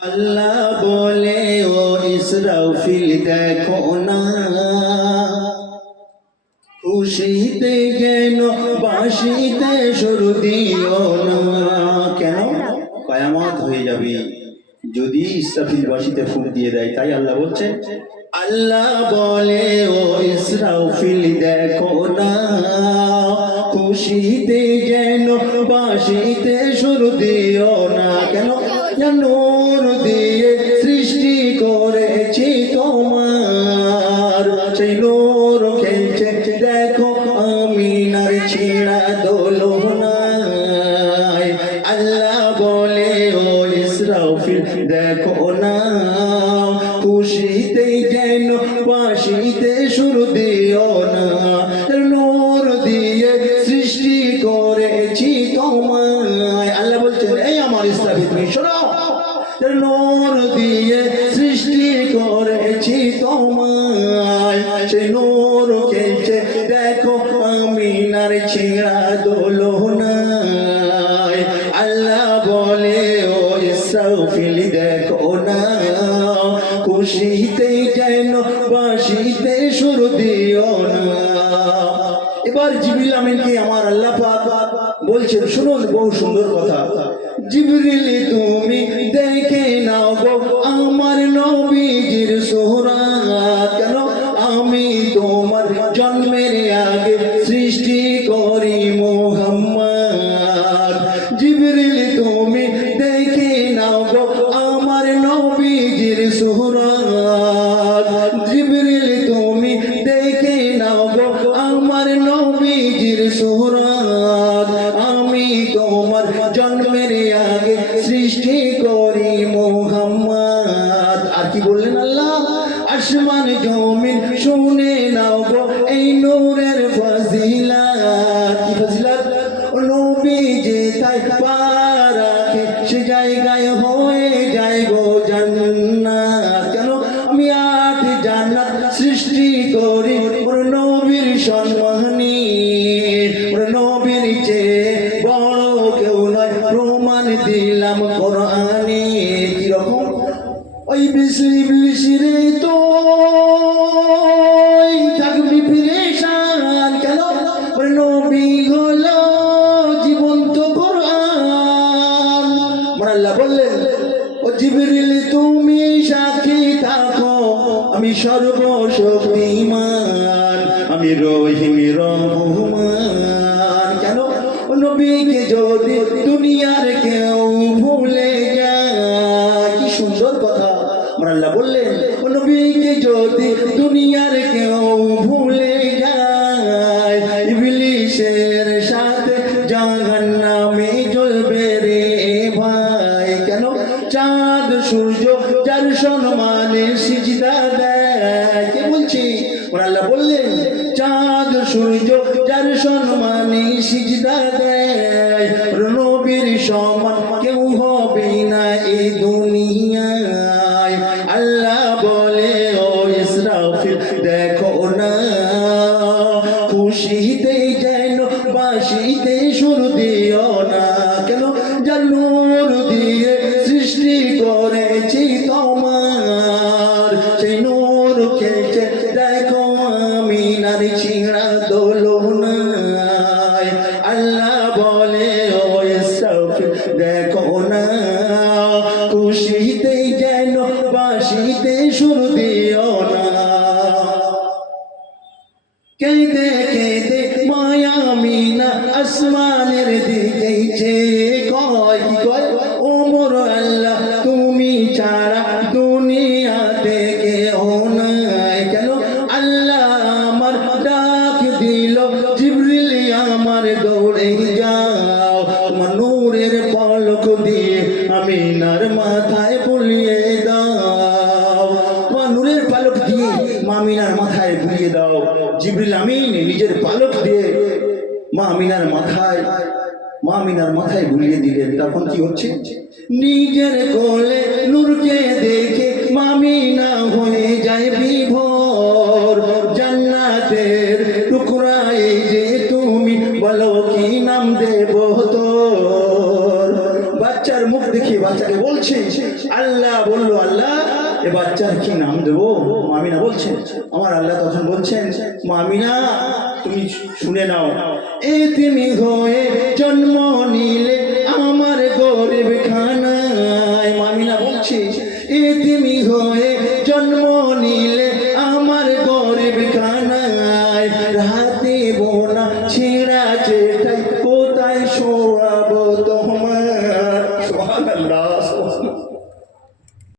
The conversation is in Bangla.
আল্লাহ বলে ও ইসরাফিল দেখো না, খুশিতে যেন বাঁশিতে সুর দিও না। কেন? কিয়ামত হয়ে যাবে যদি ইসরাফিল বাঁশিতে ফুঁক দিয়ে দেয়। তাই আল্লাহ বলছেন, আল্লাহ বলে ও ইসরাফিল দেখো না, খুশিতে যেন বাঁশিতে সুর দিও না। কেন? নূর দিয়ে সৃষ্টি করেছি তোমার, সেই নূর খেলছে দেখো আমিনার ছিঁড়া দোলনায়। আল্লাহ বলে ও ইসরাফিল দেখো না, খুশিতে যেন বাঁশিতে সুর দিও না। নূর দিয়ে সৃষ্টি করেছি তোমায়। আল্লাহ বলছেন, এই আমার ইসরাফিল তুমি শোনো, নূর দিয়ে সৃষ্টি করেছি তোমায়, সে নূর খেলছে দেখো আমিনার ছিঁড়া দোলনায়। আল্লাহ বলে ও ইসরাফিল দেখো না, খুশিতে যেন বাঁশিতে সুর দিও না। এবার জিবরিল আমিনকে আমার আল্লাহ পাক বলছেন, শুনুন বহু সুন্দর কথা। জিবরিল তুমি দেখে নাও গো আমার নবীজির সুরাত। কেন? আমি তোমার জন্মের আগে সৃষ্টি করি মুহাম্মদ। জিবরিল তুমি দেখে নাও গো আমার নবীজির সুরাত। জিবরিল তুমি দেখে নাও গো আমার নবীজির সুরাত। আমি তোমার জন্মের আগে সৃষ্টি করি মুহাম্মদ। আর কি বললেন আল্লাহ? আসমান জমিন শুনে নাও গো এই নূরের ফজিলত। কি ফজিলত? নবী যেথায় পা রাখে সে জায়গায় হয়ে যায় গো জান্নাত। কেন? আমি 8 জান্নাত সৃষ্টি করি ওর নবীর সম্মানে। ওর নবীর চেয়ে বড় কেউ নয়, প্রমাণ দিলাম কোরআনে। কিরকম? ওই ইবলিস রে তো থাকবি পেরেশান। কেন? ওর নবী হলো জীবন্ত কোরআন। আল্লাহ বললেন, ও জিবরিল তুমি সাক্ষী থাকো আমি সর্বশক্তিমান, আমি রহিম রহমান। কেন? নবীকে যদি দুনিয়ার কেউ ভুলে যায়, কি সুন্দর কথা। আল্লাহ বললেন, নবীকে যদি দুনিয়ার কেউ ভুলে যায়, ইবলিসের সাথে জাহান্নামে জ্বলবে রে ভাই। কেন? চাঁদ সূর্য যার সম্মানে সিজদা দেয়। কে বলছি? আল্লাহ বললেন, চাঁদ সূর্য যার সম্মানে সিজদা দেয়, নবীর সমান কেউ হবে না এই দুনিয়ায়। আল্লাহ বলে ও ইসরাফিল দেখো না, খুশিতে যেন বাঁশিতে সুর দিও না। কেন? যার নূর দিয়ে সৃষ্টি করেছি তোমার, সেই নূর খেলছে দেখো আমিনার ছিঁড়া দোলনায়। আল্লাহ বলে ও ইসরাফিল দেখো না, খুশিতে যেন বাঁশিতে সুর দিও না। কেঁদে কেঁদে মায়া মিনা আসমানের দিকে চেয়ে কয়, কি কয়? ওমর আল্লাহ তুমি ছাড়া দুনিয়াতে কেউ নাই। কেন? আল্লাহ আমার ডাক দিল, জিবরিল আমার দৌড়ে যাও, তোমার নূরের পলক দিয়ে আমিনার মাথায় বুলিয়ে দাও। তোমার নূরের পালক দিয়ে আমিনার মাথায় বুলিয়ে দাও। জিবরিল আমিন নিজের পালক দিয়ে মা আমিনার মাথায় বুলিয়ে দিলেন। তখন কি হচ্ছে? নিজের কোলে নূরকে দেখে মামিনা হয়ে যায় বিভোর। জান্নাতের টুকরা এই যে তুমি, বলো কি নাম দেব তোর? বাচ্চার মুখ দেখে বাচ্চাকে বলছে, আল্লাহ তাআলা বলল, আল্লাহ এ বাচ্চার কি নাম দেবো? মা আমিনা বলছেন, আমার আল্লাহ তখন বলছেন, মা আমিনা তুমি শুনে নাও, এতিমি হয়ে জন্ম নিলে আমার গরিব খানায়। মা আমিনা বলছে, এতিমি হয়ে জন্ম নিলে আমার গরিব খানায়, রাতে বোনা ছিল